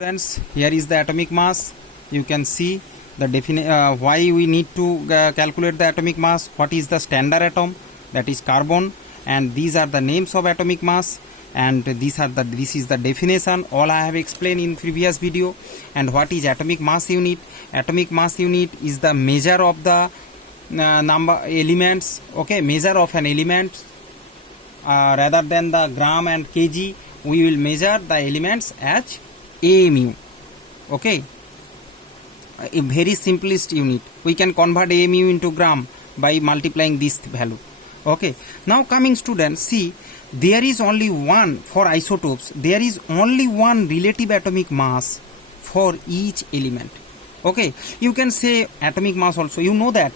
Friends, here is the atomic mass. You can see the why we need to calculate the atomic mass. What is the standard atom, that is carbon, and these are the names of atomic mass, and this is the definition. All I have explained in previous video. And what is atomic mass unit? Atomic mass unit is the measure of the number elements. Okay, measure of an element rather than the gram and kg. We will measure the elements as AMU. Okay, a very simplest unit. We can convert AMU into gram by multiplying this value. Okay, now coming students, see, there is only one for isotopes. There is only one relative atomic mass for each element. Okay, you can say atomic mass also. You know that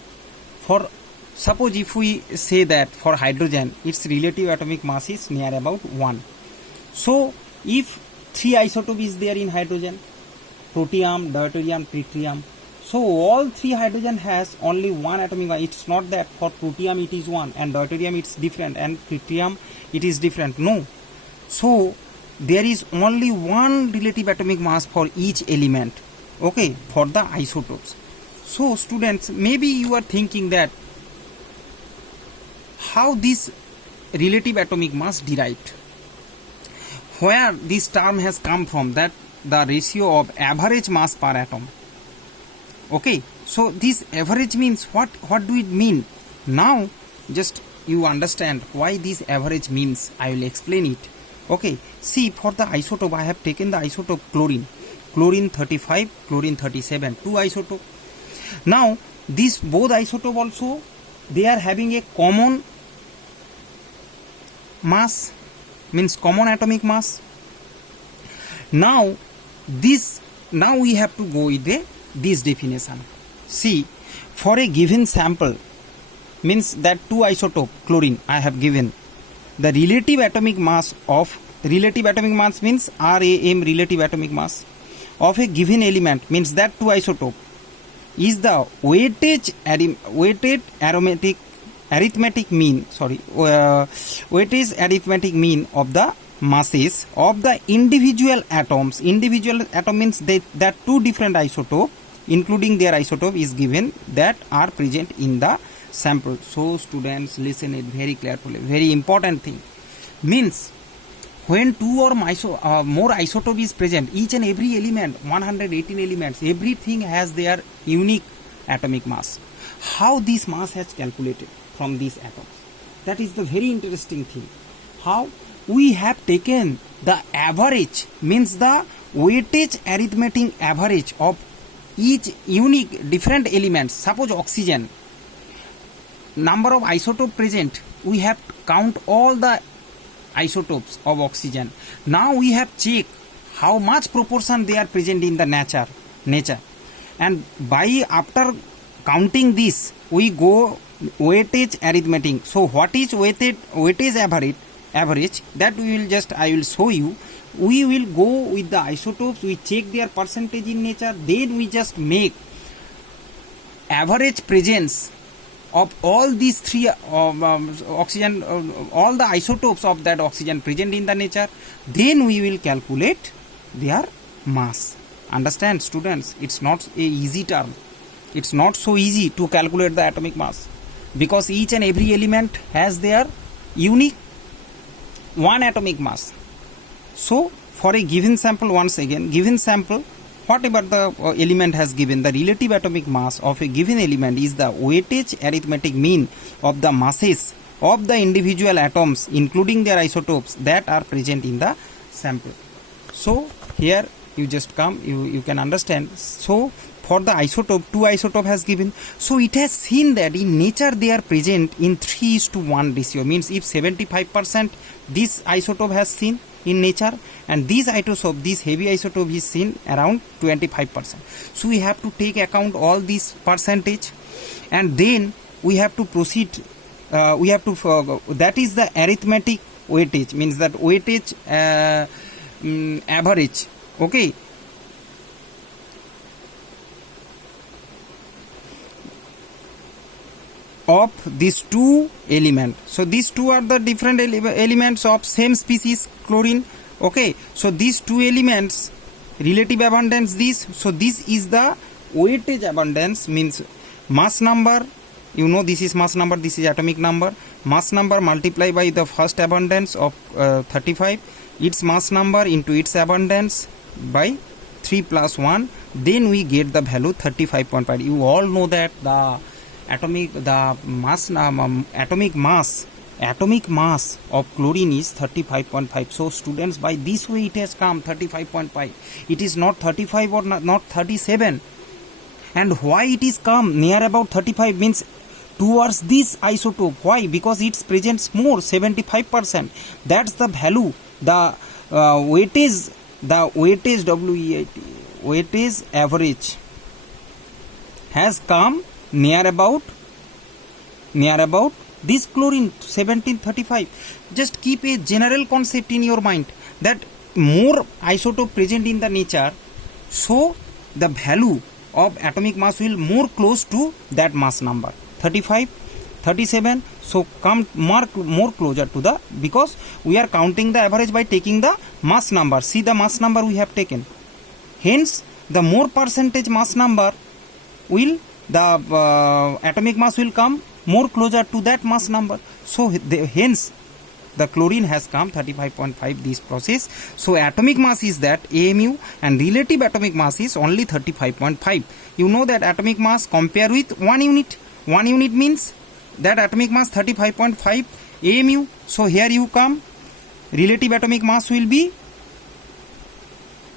for suppose if we say that for hydrogen its relative atomic mass is near about 1. So if 3 isotope is there in hydrogen, protium, deuterium, tritium. So all 3 hydrogen has only one atomic mass. It's not that for protium it is 1 and deuterium it's different and tritium it is different. No. So there is only one relative atomic mass for each element. Okay, for the isotopes. So students, maybe you are thinking that how this relative atomic mass derived, where this term has come from, that the ratio of average mass per atom. Okay, so this average means what do it mean? Now just you understand why this average means. I will explain it. Okay, see, for the isotope I have taken the isotope chlorine 35, chlorine 37, 2 isotope. Now these both isotope also, they are having a common mass, means common atomic mass. Now we have to go with this definition. See, for a given sample, means that 2 isotope chlorine I have given, the relative atomic mass means RAM, relative atomic mass of a given element, means that 2 isotope is the weighted arithmetic mean of the masses of the individual atoms. Individual atom means that 2 different isotope, including their isotope, is given that are present in the sample. So students, listen it very carefully. Very important thing. Means when 2 or more isotope is present, each and every element, 118 elements, everything has their unique atomic mass. How this mass has calculated from these atoms? That is the very interesting thing. How we have taken the average, means the weightage arithmetic average of each unique different elements. Suppose oxygen, number of isotope present, we have to count all the isotopes of oxygen. Now we have checked how much proportion they are present in the nature, and by after counting this we go weightage arithmetic. So what is weightage average, that I will show you. We will go with the isotopes, we check their percentage in nature, then we just make average presence of all these 3 oxygen, all the isotopes of that oxygen present in the nature, then we will calculate their mass. Understand students, it's not a easy term. It's not so easy to calculate the atomic mass, because each and every element has their unique one atomic mass. So for a given sample, once again, given sample, whatever the element has given, the relative atomic mass of a given element is the weightage arithmetic mean of the masses of the individual atoms, including their isotopes, that are present in the sample. So here you just come, you can understand. So for the isotope, 2 isotope has given. So it has seen that in nature they are present in 3:1 ratio. Means if 75% this isotope has seen in nature, and this isotope, this heavy isotope, is seen around 25%. So we have to take account all this percentage, and then we have to proceed. That is the arithmetic weightage, means that weightage average. Okay. Of these 2 elements. So these 2 are the different elements of same species, chlorine. Okay, so these 2 elements relative abundance this. So this is the weightage abundance, means mass number. You know, this is mass number, this is atomic number. Mass number multiplied by the first abundance of 35, its mass number into its abundance by 3 plus 1, then we get the value 35.5. You all know that the atomic mass of chlorine is 35.5. So students, by this way it has come 35.5. It is not 35 or not 37. And why it is come near about 35 means towards this isotope? Why? Because it presents more, 75%. That's the value. The weightage weightage average has come near about this chlorine 1735. Just keep a general concept in your mind that more isotope present in the nature, so the value of atomic mass will more close to that mass number 35, 37. So come more closer to the, because we are counting the average by taking the mass number. See the mass number we have taken. Hence the more percentage mass number will, the atomic mass will come more closer to that mass number. So hence the chlorine has come 35.5 this process. So atomic mass is that AMU and relative atomic mass is only 35.5. You know that atomic mass compare with 1 unit. 1 unit means that atomic mass 35.5 AMU. So here you come, relative atomic mass will be,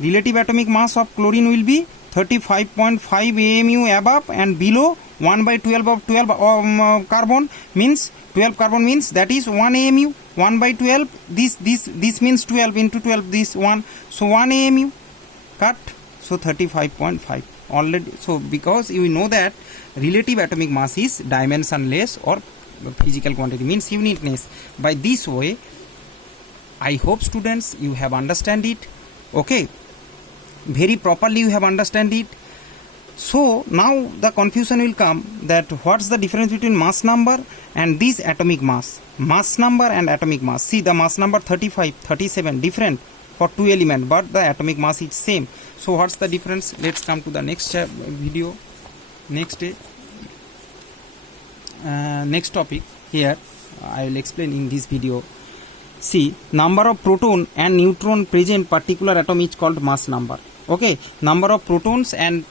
relative atomic mass of chlorine will be 35.5 AMU above and below 1 by 12 of 12 carbon means 12 carbon means that is 1 AMU. 1 by 12, this means 12 into 12, this 1, so 1 AMU cut, so 35.5 already. So because you know that relative atomic mass is dimensionless or physical quantity, means uniqueness. By this way, I hope students you have understand it. Okay, very properly you have understand it. So now the confusion will come that what's the difference between mass number and this atomic mass. Mass number and atomic mass. See the mass number 35, 37 different for two elements, but the atomic mass is same. So what's the difference? Let's come to the next video. Next topic here I will explain in this video. See, number of proton and neutron present particular atom is called mass number. Okay, number of protons and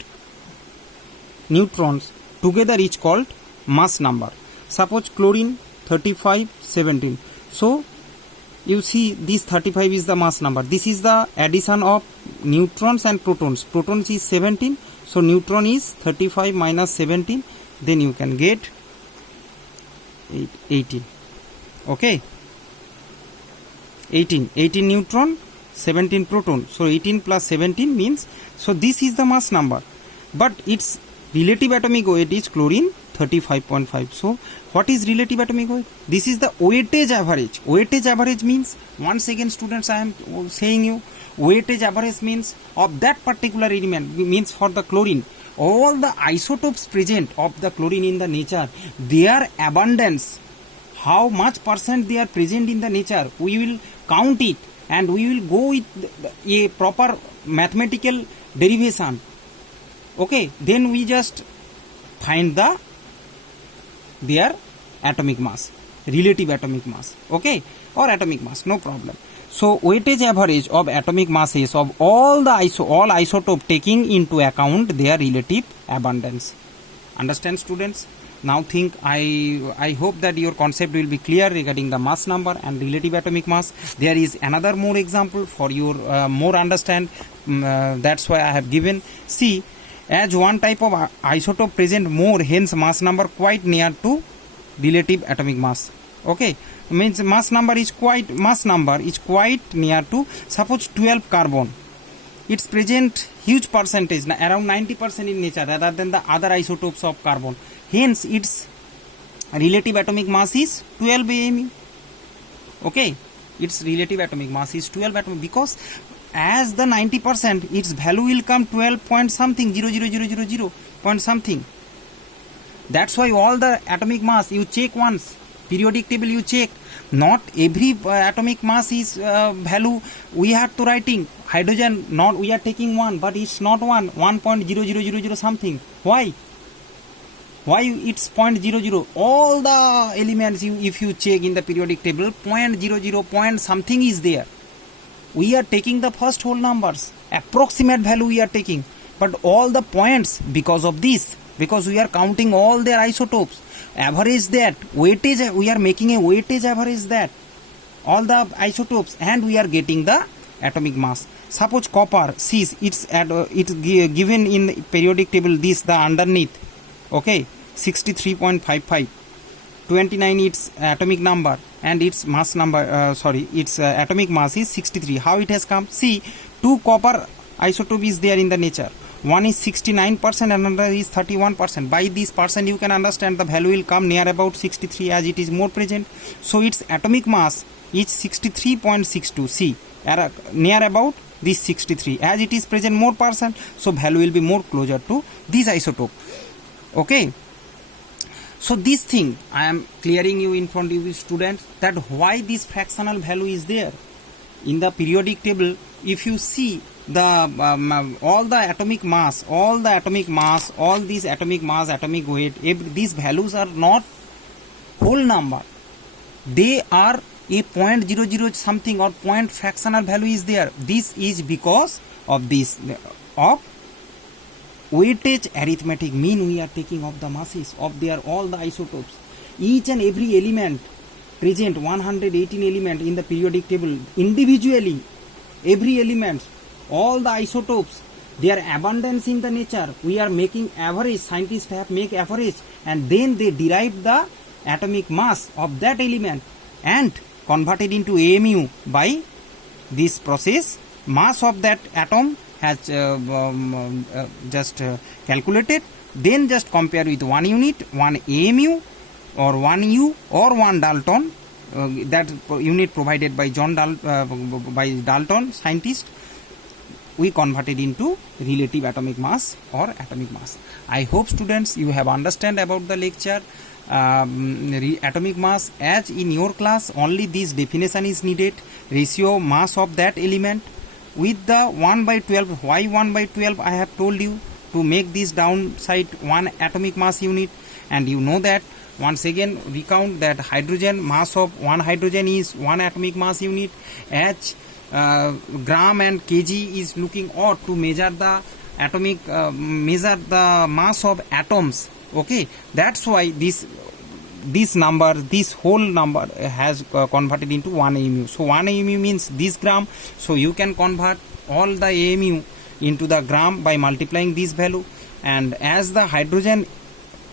neutrons together is called mass number. Suppose chlorine 35, 17. So you see this 35 is the mass number. This is the addition of neutrons and protons. Protons is 17. So neutron is 35 minus 17. Then you can get 18. Okay. 18 neutron, 17 proton. So 18 plus 17 means, so this is the mass number. But its relative atomic weight is chlorine 35.5. So what is relative atomic weight? This is the weightage average. Weightage average means, once again students I am saying you, weightage average means of that particular element, means for the chlorine, all the isotopes present of the chlorine in the nature, their abundance, how much percent they are present in the nature, we will count it and we will go with a proper mathematical derivation. Okay, then we just find their atomic mass, relative atomic mass, okay, or atomic mass, no problem. So weightage average of atomic masses of all the isotope taking into account their relative abundance. Understand students? Now think, I hope that your concept will be clear regarding the mass number and relative atomic mass. There is another more example for your more understand. That's why I have given. See, as one type of isotope present more, hence mass number quite near to relative atomic mass. Okay, means mass number is quite near to, suppose 12 carbon. It's present huge percentage, around 90% in nature rather than the other isotopes of carbon. Hence its relative atomic mass is 12 AMU. Okay, its relative atomic mass is 12 atom, because as the 90%, its value will come 12 point something, 0.0000 point something. That's why all the atomic mass you check once, periodic table you check, Not every atomic mass is value we have to writing. Hydrogen, not we are taking one, but it's not 1.0000 something. Why it's 0.00? All the elements, if you check in the periodic table, 0.00 point something is there. We are taking the first whole numbers, approximate value we are taking, but all the points, because of this, because we are counting all their isotopes, average that, weightage, we are making a weightage average that, all the isotopes, and we are getting the atomic mass. Suppose copper, sees it's given in periodic table, this the underneath, okay, 63.55, 29 its atomic number, and its mass number, its atomic mass is 63. How it has come? See, two copper isotope is there in the nature. One is 69% and another is 31%. By this percent you can understand the value will come near about 63 as it is more present. So its atomic mass is 63.62. See, near about this 63 as it is present more percent, so value will be more closer to this isotope. Okay. So this thing I am clearing you in front of you students, that why this fractional value is there in the periodic table. If you see the all the atomic mass, all these atomic mass, atomic weight, these values are not whole number, they are a 0.00 something or point fractional value is there. This is because of this of weightage arithmetic mean we are taking of the masses of their all the isotopes. Each and every element present, 118 element in the periodic table, individually every element, all the isotopes, their abundance in the nature, we are making average, scientists have make average, and then they derive the atomic mass of that element and converted into AMU by this process. Mass of that atom has just calculated, then just compare with 1 unit, 1 AMU or 1 U or 1 Dalton, that unit provided by by Dalton scientist, we converted into relative atomic mass or atomic mass. I hope students you have understand about the lecture. Atomic mass, as in your class only this definition is needed, ratio mass of that element with the 1/12. Why 1/12? I have told you to make this downside 1 atomic mass unit, and you know that. Once again recount that hydrogen, mass of 1 hydrogen is 1 atomic mass unit. H gram and kg is looking odd to measure the atomic measure the mass of atoms. Okay, that's why this number, this whole number has converted into 1 AMU. So 1 AMU means this gram, so you can convert all the AMU into the gram by multiplying this value. And as the hydrogen,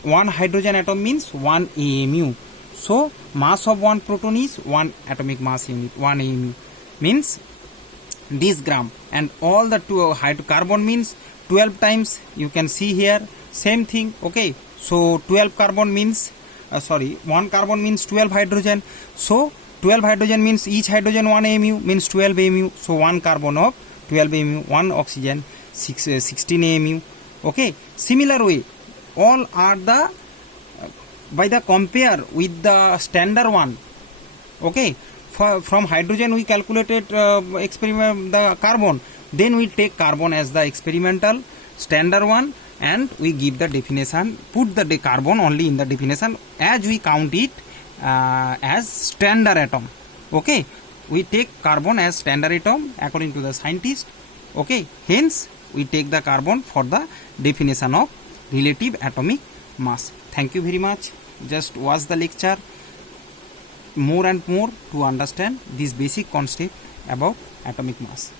1 hydrogen atom means 1 AMU, so mass of 1 proton is 1 atomic mass unit. 1 AMU means this gram, and all the two carbon means 12 times, you can see here same thing. Okay, so 12 carbon means 1 carbon means 12 hydrogen, so 12 hydrogen means each hydrogen 1 AMU means 12 AMU, so 1 carbon of 12 AMU, 1 oxygen 16 AMU. Okay, similar way all are the by the compare with the standard one. Okay, from hydrogen we calculated experiment the carbon, then we take carbon as the experimental standard one, and we give the definition, put the carbon only in the definition as we count it as standard atom. Okay, we take carbon as standard atom according to the scientist. Okay, hence we take the carbon for the definition of relative atomic mass. Thank you very much. Just watch the lecture more and more to understand this basic concept about atomic mass.